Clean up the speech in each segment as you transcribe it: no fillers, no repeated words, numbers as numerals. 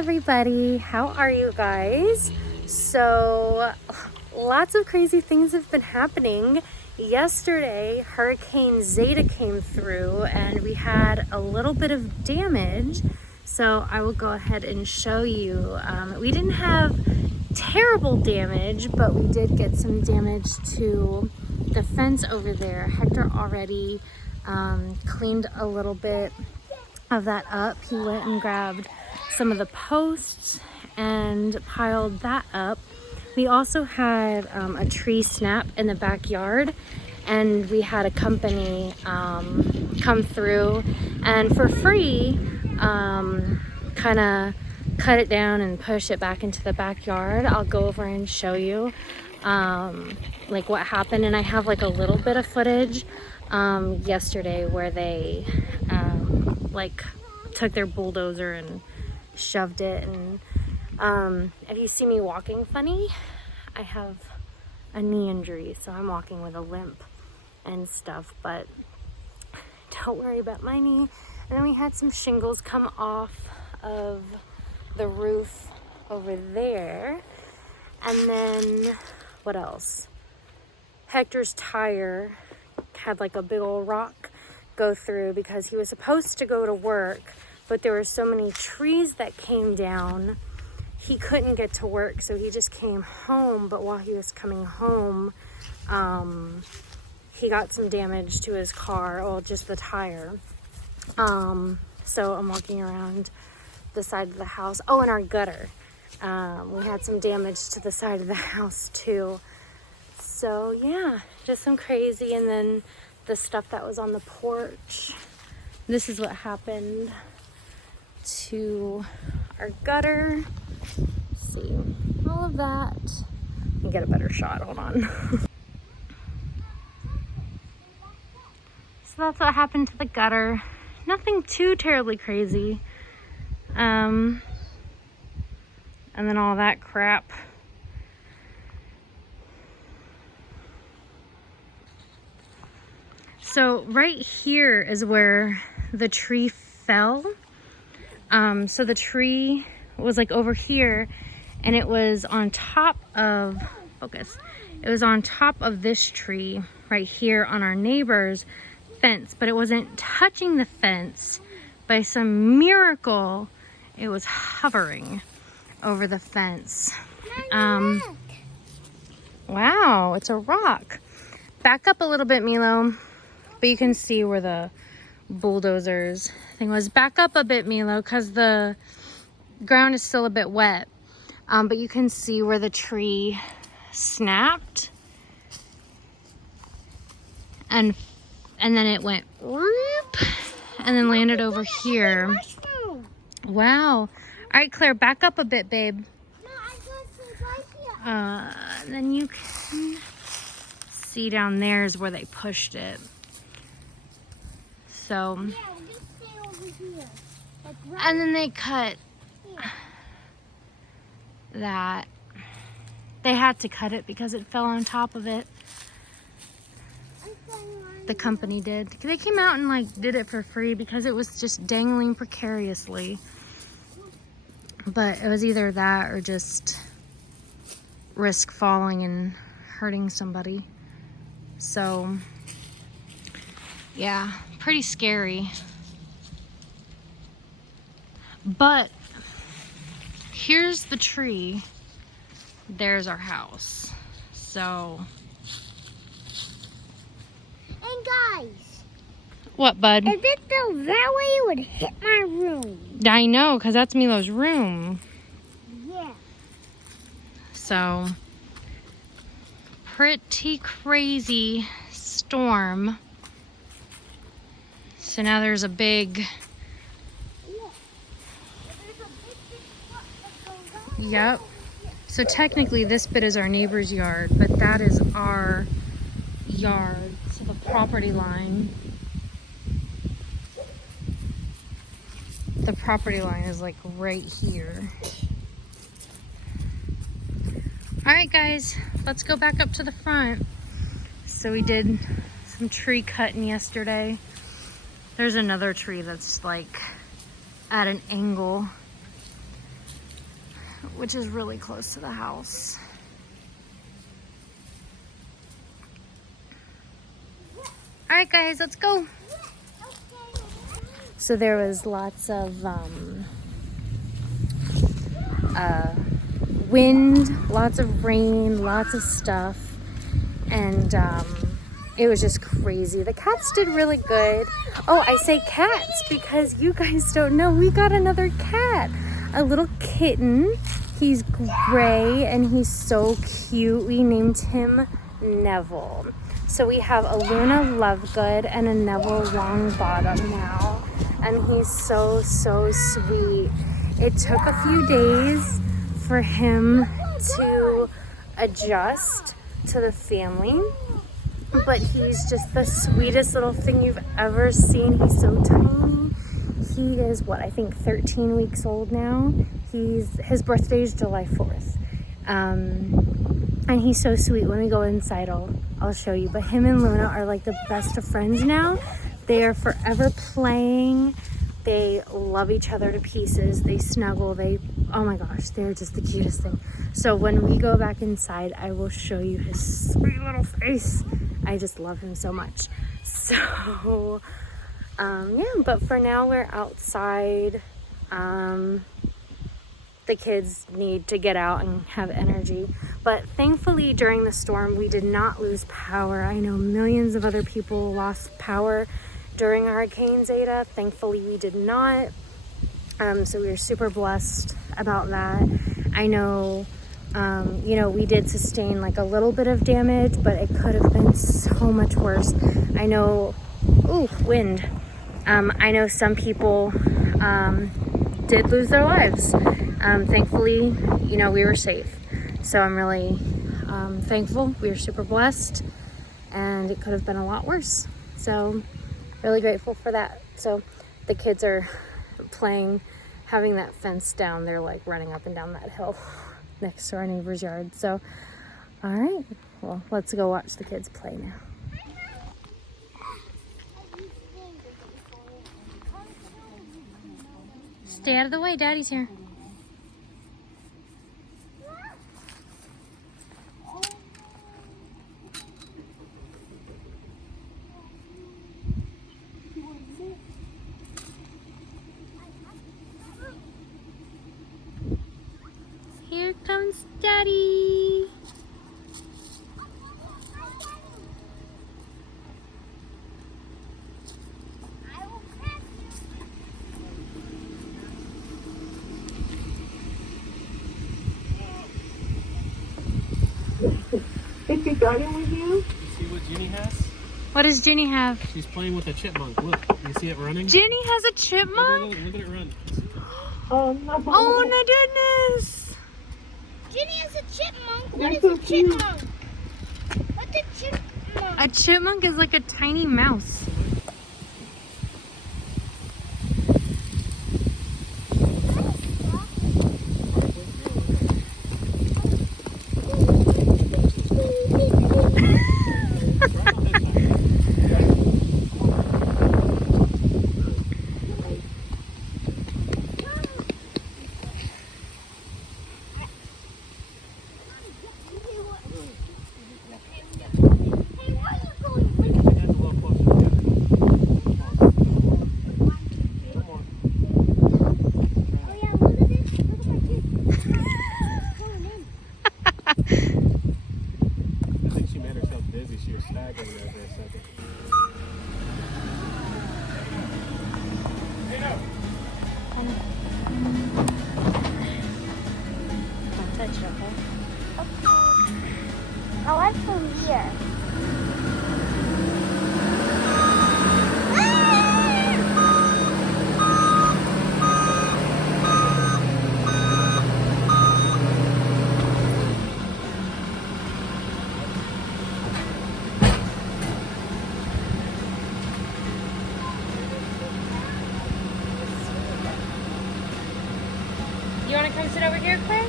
everybody, how are you guys? So lots of crazy things have been happening. Yesterday Hurricane Zeta came through and we had a little bit of damage, so I will go ahead and show you. We didn't have terrible damage, but we did get some damage to the fence over there. Hector already cleaned a little bit of that up. He went and grabbed some of the posts and piled that up. We also had a tree snap in the backyard, and we had a company come through and for free kind of cut it down and push it back into the backyard. I'll go over and show you like what happened, and I have like a little bit of footage yesterday where they like took their bulldozer and shoved it. And if you see me walking funny, I have a knee injury, so I'm walking with a limp and stuff, but don't worry about my knee. And then we had some shingles come off of the roof over there. And then what else? Hector's tire had like a big old rock go through because he was supposed to go to work, but there were so many trees that came down he couldn't get to work, so he just came home. But while he was coming home, he got some damage to his car, well, just the tire. So I'm walking around the side of the house. Oh, and our gutter, we had some damage to the side of the house too. So yeah, just some crazy. And then the stuff that was on the porch, this is what happened to our gutter. See all of that. Let me get a better shot, hold on. So that's what happened to the gutter. Nothing too terribly crazy. And then all that crap. So right here is where the tree fell. So the tree was like over here, and it was on top of, focus, it was on top of this tree right here on our neighbor's fence, but it wasn't touching the fence. By some miracle, it was hovering over the fence. Wow, it's a rock. Back up a little bit, Milo, but you can see where the bulldozers thing was. Back up a bit, Milo, because the ground is still a bit wet, but you can see where the tree snapped, and then it went whoop, and then landed over here. Wow. All right, Claire, back up a bit, babe. No, I just right here. Then you can see down there is where they pushed it. So, yeah, just stay over here. Like right, and then they cut that. They had to cut it because it fell on top of it. The company did. They came out and like did it for free because it was just dangling precariously. But it was either that or just risk falling and hurting somebody. So yeah, pretty scary. But here's the tree. There's our house. So. And guys. What, bud? If it fell that way, it would hit my room. I know, because that's Milo's room. Yeah. So, pretty crazy storm. So now there's a big... Yep. So technically this bit is our neighbor's yard, but that is our yard. So the property line. The property line is like right here. All right, guys, let's go back up to the front. So we did some tree cutting yesterday. There's another tree that's like at an angle. which is really close to the house. All right, guys, let's go. So there was lots of wind, lots of rain, lots of stuff, and it was just crazy. The cats did really good. Oh, I say cats because you guys don't know, we got another cat, a little kitten. He's gray and he's so cute. We named him Neville. So we have a Luna Lovegood and a Neville Longbottom now, and he's so sweet. It took a few days for him to adjust to the family, but he's just the sweetest little thing you've ever seen. He's so tiny. He is, what, I think 13 weeks old now. His birthday is July 4th. And he's so sweet. When we go inside, I'll show you. But him and Luna are like the best of friends now. They are forever playing. They love each other to pieces. They snuggle. Oh my gosh, they're just the cutest thing. So when we go back inside, I will show you his sweet little face. I just love him so much. So, yeah, but for now we're outside. The kids need to get out and have energy. But thankfully during the storm, we did not lose power. I know millions of other people lost power during Hurricane Zeta. Thankfully we did not. So we were super blessed about that. I know, you know, we did sustain like a little bit of damage, but it could have been so much worse. I know, ooh, wind. I know some people did lose their lives. Thankfully, you know, we were safe. So I'm really thankful. We were super blessed, and it could have been a lot worse. So really grateful for that. So the kids are playing, having that fence down. They're like running up and down that hill next to our neighbor's yard. So, all right, well, let's go watch the kids play now. Stay out of the way, Daddy's here. Here comes Daddy. Is she gardening with you? See what Ginny has? What does Ginny have? She's playing with a chipmunk. Look, you see it running? Ginny has a chipmunk? Look at it run. Oh, no. Oh my goodness. Ginny has a chipmunk. What That's is so a cute. chipmunk? What's a chipmunk? A chipmunk is like a tiny mouse. I like from here. You want to come sit over here, Clay?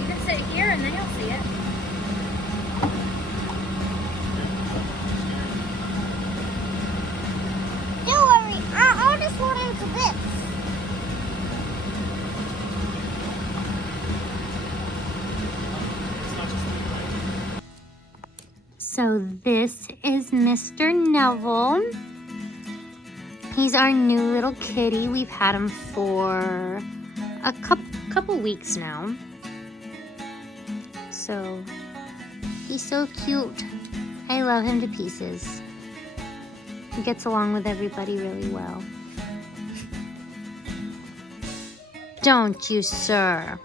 You can sit here and then you'll see it. Don't worry, I'll just hold into this. So this is Mr. Neville. He's our new little kitty. We've had him for a couple weeks now. So he's so cute. I love him to pieces. He gets along with everybody really well. Don't you, sir?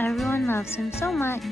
Everyone loves him so much.